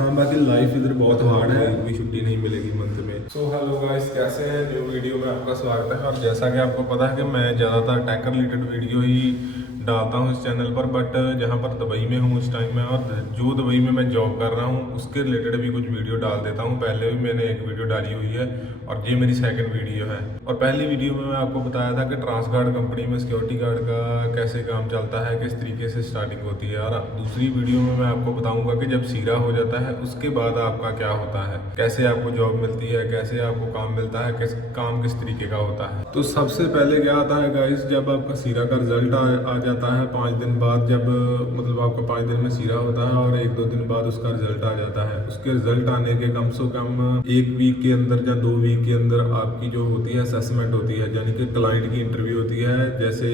हाँ, बाकी लाइफ इधर बहुत हार्ड है, एक भी छुट्टी नहीं मिलेगी मंथ में। सो हेलो गाइस, कैसे हैं? न्यू वीडियो में आपका स्वागत है। और जैसा कि आपको पता है कि मैं ज़्यादातर टेक रिलेटेड वीडियो ही डालता हूँ इस चैनल पर, बट जहाँ पर दुबई में हूँ इस टाइम में, और जो दुबई में मैं जॉब कर रहा हूँ उसके रिलेटेड भी कुछ वीडियो डाल देता हूँ। पहले भी मैंने एक वीडियो डाली हुई है और ये मेरी सेकंड वीडियो है। और पहली वीडियो में मैं आपको बताया था कि ट्रांसगार्ड कंपनी में सिक्योरिटी गार्ड का कैसे काम चलता है, किस तरीके से स्टार्टिंग होती है। और दूसरी वीडियो में मैं आपको बताऊंगा कि जब सीरा हो जाता है उसके बाद आपका क्या होता है, कैसे आपको जॉब मिलती है, कैसे आपको काम मिलता है, काम किस तरीके का होता है। तो सबसे पहले क्या आता है गाइस, जब आपका सीरा का रिजल्ट आ जाता है 5 दिन बाद, जब मतलब आपका 5 दिन में सीरा होता है और 1-2 दिन बाद उसका रिजल्ट आ जाता है। उसके रिजल्ट आने के कम से कम 1 वीक के अंदर या 2 वीक के अंदर आपकी जो होती है असेसमेंट होती है, यानी कि क्लाइंट की इंटरव्यू होती है। जैसे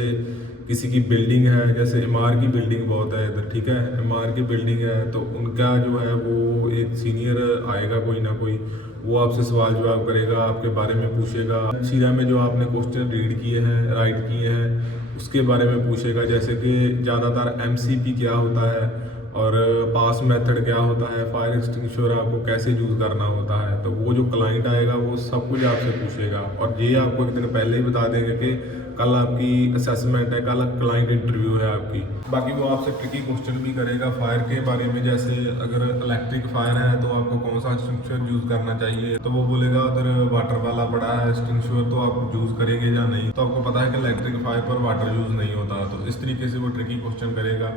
किसी की बिल्डिंग है, जैसे एमआर की बिल्डिंग बहुत है इधर, ठीक है, एमआर की बिल्डिंग है, तो उनका जो है वो एक सीनियर आएगा कोई ना कोई, वो आपसे सवाल जवाब करेगा, आपके बारे में पूछेगा, सीरा में जो आपने क्वेश्चन रीड किए हैं, राइट किए हैं, उसके बारे में पूछेगा। जैसे कि ज़्यादातर एमसीपी क्या होता है और पास मेथड क्या होता है, फायर एक्सटिंग्विशर आपको कैसे यूज़ करना होता है। तो वो जो क्लाइंट आएगा वो सब कुछ आपसे पूछेगा, और ये आपको एक दिन पहले ही बता देंगे कि कल आपकी असेसमेंट है, कल क्लाइंट इंटरव्यू है आपकी। बाकी वो आपसे ट्रिकी क्वेश्चन भी करेगा फायर के बारे में। जैसे अगर इलेक्ट्रिक फायर है तो आपको कौन सा एक्सटिंग्विशर यूज़ करना चाहिए, तो वो बोलेगा उधर वाटर वाला पड़ा है एक्सटिंग्विशर, तो आप यूज़ करेंगे या नहीं। तो आपको पता है कि इलेक्ट्रिक फायर पर वाटर यूज़ नहीं होता, तो इस तरीके से वो ट्रिकी क्वेश्चन करेगा।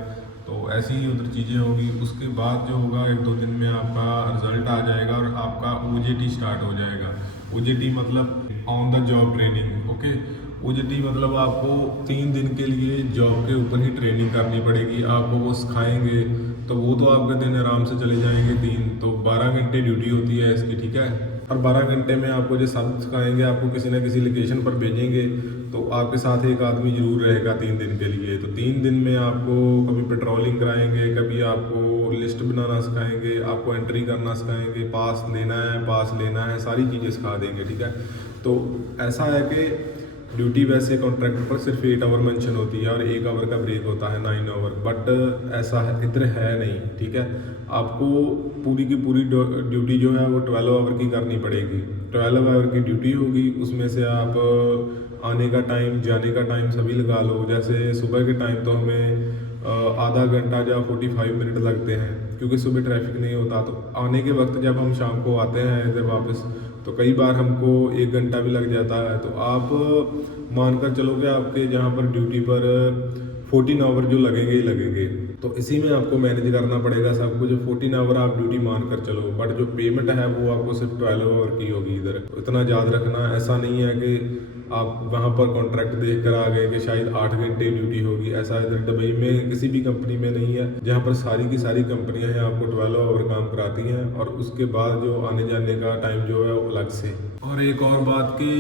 तो ऐसी ही उधर चीज़ें होगी। उसके बाद जो होगा 1-2 दिन में आपका रिजल्ट आ जाएगा और आपका ओजेटी स्टार्ट हो जाएगा। ओजेटी मतलब on the job training, okay. OJT मतलब आपको 3 दिन के लिए जॉब के ऊपर ही ट्रेनिंग करनी पड़ेगी, आपको वो सिखाएंगे, तो वो तो आपके दिन आराम से चले जाएंगे 3, तो 12 घंटे ड्यूटी होती है इसकी, ठीक है। और 12 घंटे में आपको जो सब सिखाएंगे, आपको किसी न किसी लोकेशन पर भेजेंगे, तो आपके साथ एक आदमी जरूर रहेगा 3 दिन के लिए। तो 3 दिन में आपको कभी पेट्रोलिंग कराएंगे, कभी आपको लिस्ट बनाना सिखाएंगे, आपको एंट्री करना सिखाएंगे, पास देना है, पास लेना है, सारी चीज़ें सिखा देंगे, ठीक है। तो ऐसा है कि ड्यूटी वैसे कॉन्ट्रैक्ट पर सिर्फ 8 आवर मेंशन होती है और 1 आवर का ब्रेक होता है, 9 आवर, बट ऐसा इधर है नहीं, ठीक है। आपको पूरी की पूरी ड्यूटी जो है वो 12 आवर की करनी पड़ेगी। 12 आवर की ड्यूटी होगी, उसमें से आप आने का टाइम, जाने का टाइम सभी लगा लो। जैसे सुबह के टाइम तो हमें आधा घंटा या 45 मिनट लगते हैं, क्योंकि सुबह ट्रैफिक नहीं होता। तो आने के वक्त जब हम शाम को आते हैं इधर वापस, तो कई बार हमको 1 घंटा भी लग जाता है। तो आप मानकर चलो कि आपके जहाँ पर ड्यूटी पर 14 आवर जो लगेंगे ही लगेंगे, तो इसी में आपको मैनेज करना पड़ेगा सब कुछ। 14 आवर आप ड्यूटी मान कर चलो, बट जो पेमेंट है वो आपको सिर्फ 12 आवर की होगी इधर। तो इतना याद रखना, ऐसा नहीं है कि आप वहाँ पर कॉन्ट्रैक्ट देख कर आ गए कि शायद 8 घंटे ड्यूटी होगी। ऐसा इधर दुबई में किसी भी कंपनी में नहीं है। जहाँ पर सारी की सारी कंपनियाँ हैं आपको 12 आवर काम कराती हैं, और उसके बाद जो आने जाने का टाइम जो है वो अलग से। और एक और बात कि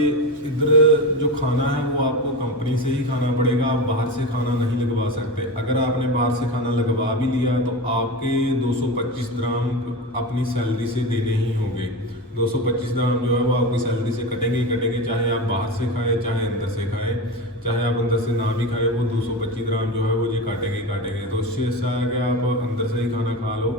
इधर जो खाना है वो आपको कंपनी से ही खाना पड़ेगा, आप बाहर से खाना नहीं लगवा सकते। अगर आपने बाहर से खाना लगवा भी लिया तो आपके 225 दिरहम अपनी सैलरी से देने ही होंगे। 225 दिरहम जो है वो आपकी सैलरी से कटेंगे ही कटेंगे, चाहे आप बाहर से खाएं चाहे अंदर से खाएं, चाहे आप अंदर से ना भी खाएं, वो 225 दिरहम जो है वो ये काटेंगे ही काटेंगे। तो उससे अच्छा है कि आप अंदर से ही खाना खा लो,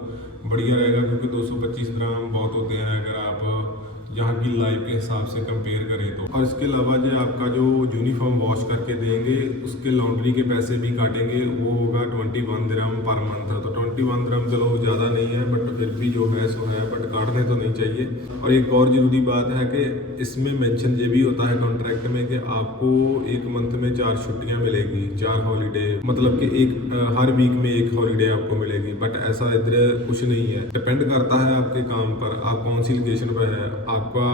बढ़िया रहेगा, क्योंकि 225 दिरहम बहुत होते हैं अगर आप यहाँ की लाइफ के हिसाब से कंपेयर करें तो। और इसके अलावा जो आपका जो यूनिफॉर्म वॉश करके देंगे उसके लॉन्ड्री के पैसे भी काटेंगे, वो होगा 21 दिरहम पर मंथ। तो 21 दिरहम चलो ज़्यादा नहीं है, बट फिर भी जो है सो है, बट काटने तो नहीं चाहिए। और एक और ज़रूरी बात है कि इसमें मेंशन ये भी होता है कॉन्ट्रैक्ट में कि आपको एक मंथ में 4 छुट्टियाँ मिलेगी, 4 हॉलीडे, मतलब कि एक हर वीक में 1 हॉलीडे आपको मिलेगी। बट ऐसा इधर कुछ नहीं है, डिपेंड करता है आपके काम पर, आप कौन सी लोकेशन पर है। आपका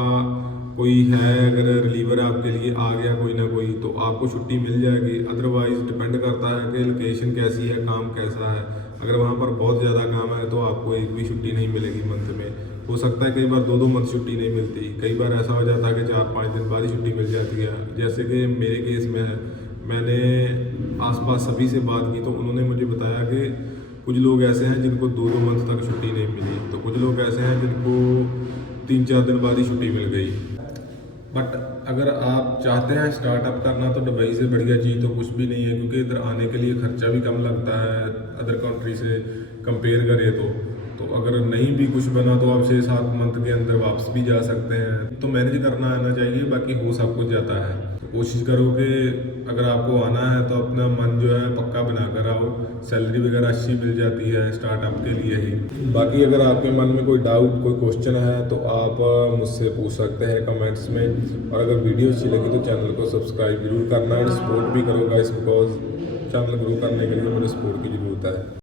कोई है, अगर रिलीवर आपके लिए आ गया कोई ना कोई, तो आपको छुट्टी मिल जाएगी। अदरवाइज डिपेंड करता है कि लोकेशन कैसी है, काम कैसा है। अगर वहाँ पर बहुत ज़्यादा काम है तो आपको एक भी छुट्टी नहीं मिलेगी मंथ में। हो सकता है कई बार 2-2 मंथ छुट्टी नहीं मिलती, कई बार ऐसा हो जाता है कि 4-5 दिन बाद ही छुट्टी मिल जाती है। जैसे कि मेरे केस में है, मैंने आसपास सभी से बात की तो उन्होंने मुझे बताया कि कुछ लोग ऐसे हैं जिनको 2-2 मंथ तक छुट्टी नहीं मिली, तो कुछ लोग ऐसे हैं जिनको 3-4 दिन बाद ही छुट्टी मिल गई। बट अगर आप चाहते हैं स्टार्टअप करना तो दुबई से बढ़िया चीज़ तो कुछ भी नहीं है, क्योंकि इधर आने के लिए खर्चा भी कम लगता है अदर कंट्री से कंपेयर करें तो। तो अगर नहीं भी कुछ बना तो आप 6-7 मंथ के अंदर वापस भी जा सकते हैं। तो मैनेज करना आना चाहिए, बाकी हो सब कुछ जाता है। तो कोशिश करो कि अगर आपको आना है तो अपना मन जो है पक्का बना कर आओ। सैलरी वगैरह अच्छी मिल जाती है स्टार्टअप के लिए ही। बाकी अगर आपके मन में कोई डाउट, कोई क्वेश्चन है तो आप मुझसे पूछ सकते हैं कमेंट्स में। और अगर वीडियो अच्छी लगी तो चैनल को सब्सक्राइब जरूर करना है, सपोर्ट भी करो गाइस, बिकॉज चैनल ग्रो करने के लिए मुझे सपोर्ट की ज़रूरत है।